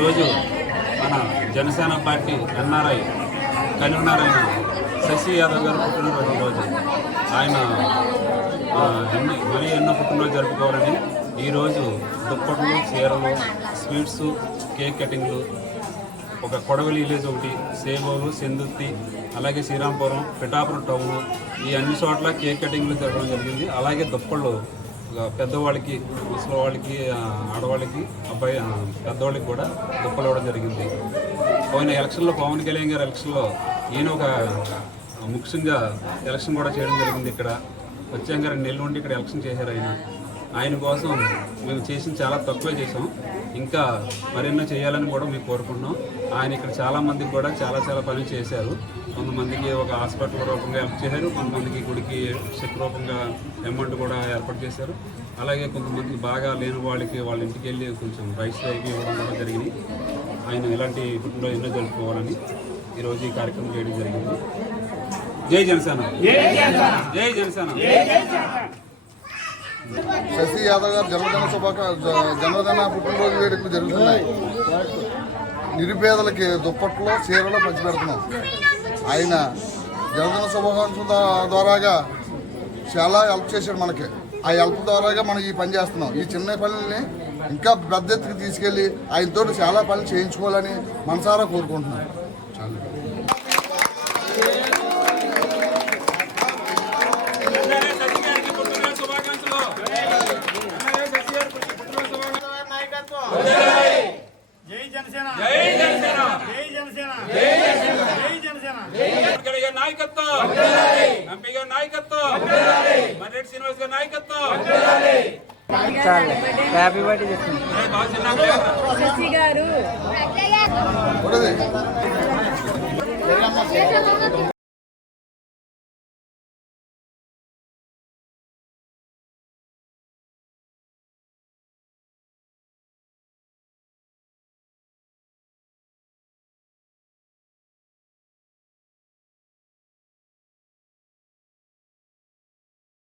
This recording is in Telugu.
ఈరోజు మన జనసేన పార్టీ ఎన్ఆర్ఐ కన్వీనర్ అయిన శశి యాదవ్ గారు పుట్టినరోజు ఈరోజు. ఆయన ఎన్ని మరీ ఎన్నో పుట్టినరోజు జరుపుకోవాలని ఈరోజు దుప్పట్లు చీరలు స్వీట్స్ కేక్ కటింగ్లు ఒక కొడవలి విలేజ్ ఒకటి సేవోలు సెందుర్తి అలాగే శ్రీరాంపురం పిఠాపురం టౌన్ ఈ అన్ని చోట్ల కేక్ కటింగ్లు జరగడం జరిగింది. అలాగే దుప్పళ్ళు పెద్దవాళ్ళకి ముసలి వాళ్ళకి ఆడవాళ్ళకి అబ్బాయి పెద్దవాళ్ళకి కూడా దుప్పలు ఇవ్వడం జరిగింది. పోయిన ఎలక్షన్లో పవన్ కళ్యాణ్ గారి ఎలక్షన్లో ఈయన ఒక ముఖ్యంగా ఎలక్షన్ కూడా చేయడం జరిగింది ఇక్కడ. వచ్చాం రెండు నెల నుండి ఇక్కడ ఎలక్షన్ చేశారు ఆయన. ఆయన కోసం మేము చేసిన చాలా తక్కువే చేసాం ఇంకా మరెన్నో చేయాలని కూడా మేము కోరుకుంటున్నాం. ఆయన ఇక్కడ చాలామందికి కూడా చాలా చాలా పనులు చేశారు. కొంతమందికి ఒక హాస్పిటల్ రూపంగా హెల్ప్ చేశారు కొంతమందికి గుడికి చెక్ రూపంగా అమౌంట్ కూడా ఏర్పాటు చేశారు. అలాగే కొంతమందికి బాగా లేని వాళ్ళకి వాళ్ళ ఇంటికి వెళ్ళి కొంచెం రైస్ అవి ఇవ్వడం కూడా జరిగింది. ఆయన ఇలాంటి పుట్టినరోజు ఎన్నో జరుపుకోవాలని ఈరోజు ఈ కార్యక్రమం చేయడం జరిగింది. జై జనసేన. జై జనసేన. శశి యాదవ్ గారు జన్మదిన శుభాక జ- జన్మదిన పుట్టినరోజు వేడుకలు జరుగుతున్నాయి. నిరుపేదలకి దుప్పట్లు చీరలు పంచిపెడుతున్నాం ఆయన జనజన శుభాకాంక్షల ద్వారాగా చాలా హెల్ప్ చేశాడు మనకి. ఆ హెల్ప్ ద్వారాగా మనం ఈ పని చేస్తున్నాం. ఈ చిన్న పనుల్ని ఇంకా పెద్ద ఎత్తుకు తీసుకెళ్ళి ఆయనతో చాలా పనులు చేయించుకోవాలని మనసారా కోరుకుంటున్నాం. చాలా. ఎమ్మెల్యే శశి గారికి పుట్టినరోజు శుభాకాంక్షలు ఎమ్మెల్యే శశి గారికి పుట్టినరోజు శుభాకాంక్షలు జై జనసేన జై జనసేన జై జనసేన జై జనసేన ఇక్కడ గారి నాయకత్వం. ఎంపీ గారి నాయకత్వం. మర్రెడ్డి శ్రీనివాస్ గారి నాయకత్వం. హ్యాపీ బర్త్డే గారు.